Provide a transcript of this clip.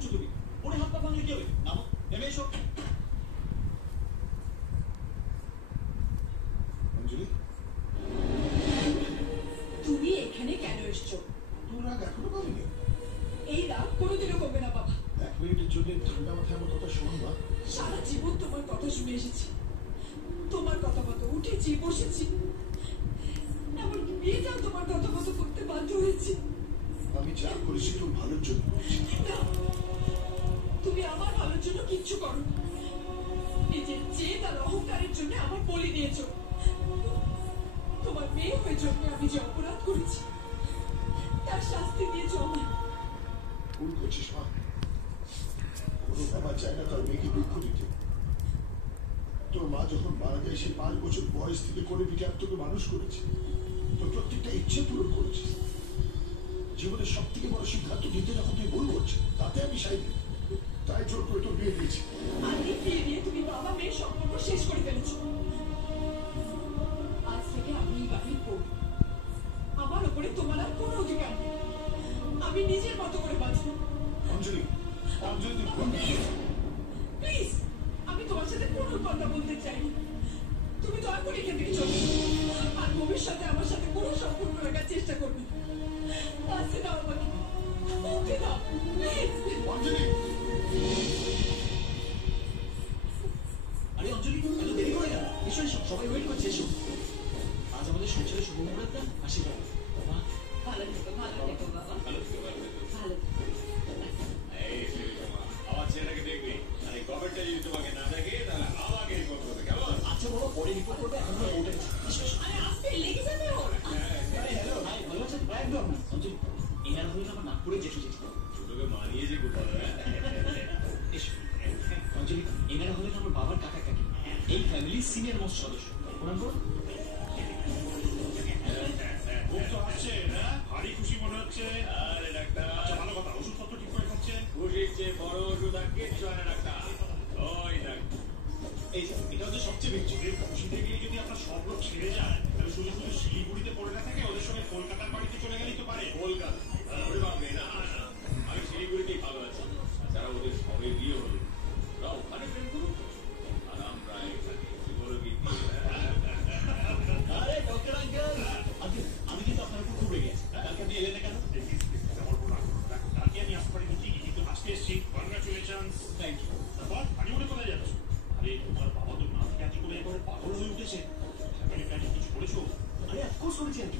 করছো তুমি? পরে হাত পা ভাঙলে কি হবে? নামো, নেমে এসো। অঞ্জলি, তুমি এখানে কেন এসছো? তোর রাগ এখনো কমেনি? এই রাগ কোনোদিনও কমবে না বাবা। 1 মিনিটের জন্য ঠান্ডা মাথায় আমার কথা শোন না। সারা জীবন তোমার কথা শুনে এসেছি, তোমার কথা মতো উঠেছি, বসেছি, এমনকি বিয়েটাও তোমার কথা মতো করতে বাধ্য হয়েছি। আমি যা করেছি তোর ভালোর জন্য করেছি। না, তুমি আমার ভালোর জন্য কিচ্ছু করো। নিজের জেদ আর অহংকারের জন্য আমার বলি দিয়েছো। তোমার মেয়ে হয়ে জন্য আমি যে অপরাধ করেছি তার শাস্তি দিয়েছো আমায়। ভুল করছিস মা। কোনো বাবা চায় না তার মেয়েকে দুঃখ দিতে। তোর মা যখন মারা যায় সে 5 বছর বয়স থেকে করে বিকার তোকে মানুষ করেছে, তোর প্রত্যেকটা ইচ্ছে পূরণ করেছে। জীবনের সব থেকে বড় সিদ্ধান্ত নিতে যখন তুই ভুল করছিস তাতে আমি সাইড, তাই জোর করে তোর বিয়ে দিয়েছি। আগে বিয়ে দিয়ে তুমি বাবা মেয়ের সম্পর্ক শেষ করে ফেলেছো। আজ থেকে আমি এই বাড়ির বউ। আমার উপরে তোমার আর কোনো অধিকার নেই। আমি নিজের মতো করে বাঁচবো। অঞ্জলি, অঞ্জলি তুই প্লিজ, আমি তোমার সাথে কোনো কথা বলতে চাই না। তুমি দয়া করে এখান থেকে চলে যাও। আর ভবিষ্যতে আমার সাথে কোনো সম্পর্ক রাখার চেষ্টা করবে না। বাঁচতে দাও আমাকে, মুক্তি দাও প্লিজ। অঞ্জলি। আরে অঞ্জলি, এত দেরি করে গেল? এসো এসো, সবাই ওয়েট করছে, এসো। আজ আমাদের সংসারে শুভ মুহূর্ত, আশীর্বাদ। বাবা, ভালো থেকো, ভালো থেকো বাবা, ভালো থেকো, ভালো থেকো। ভালো থেকো। এই যে তোমার আমার ছেলেটাকে দেখবি, আর এই গভর্নমেন্টটা যদি তোমাকে না দেখে তাহলে আমাকে রিপোর্ট করবে, কেমন? আচ্ছা বাবা, পরে রিপোর্ট করবে, এখন আমরা ওটা এসো এসো। আরে আসতে লেগে যাবে ওর। আরে হ্যালো, ভাই ভালো আছেন? একদম। অঞ্জলি, এনারা হলেন আমার নাগপুরে জেঠু জেঠু। ছোটকে মানিয়েছে কোথাও, হ্যাঁ? এসো। অঞ্জলি, এনারা হলেন আমার বাবার কাকা কাকি, এই ফ্যামিলির সিনিয়র মোস্ট সদস্য। প্রণাম করুন। খুব তো আসছে না, ভারী খুশি মনে হচ্ছে। আরে ডাক্তার, আচ্ছা ভালো কথা, ওষুধপত্র ঠিক করে খাচ্ছে? খুশির চেয়ে বড় ওষুধ আর কিচ্ছু হয় না ডাক্তার। ওই ডাক্তার, এই যে, এটা হচ্ছে সবচেয়ে বেশি খুশিতে গিয়ে যদি আপনার সব লোক ছেড়ে যায় তাহলে শুধু শুধু শিলিগুড়িতে পড়ে না থাকে ওদের সঙ্গে কলকাতার বাড়িতে চলে গেলেই তো পারে। কলকাতা, ওরে বাপরে, না না, আমি শিলিগুড়িতেই ভালো আছি। তাছাড়া ওদের সবে বিয়ে হলো, ওরা ওখানে প্রেম করুক আর আমরা এখানে কি বলো কি? আরে ডক্টর আঙ্কেল, আঙ্কেল আমি কিন্তু আপনার উপর খুব রেগে আছি। কালকে আপনি এলেন না কেন? আমার কোনো রাগ করো না। কালকে আমি আসতে পারিনি ঠিকই, কিন্তু আজকে এসেছি। কনগ্রাচুলেশনস। Thank you. তারপর হানিমুনে কোথায় যাচ্ছ? আরে তোমার বাবা তো নাচ খ্যাতি করে একেবারে পাগল হয়ে উঠেছে। ফ্যামিলি প্ল্যানিং কিছু করেছো? আরে অফকোর্স করেছি আঙ্কেল।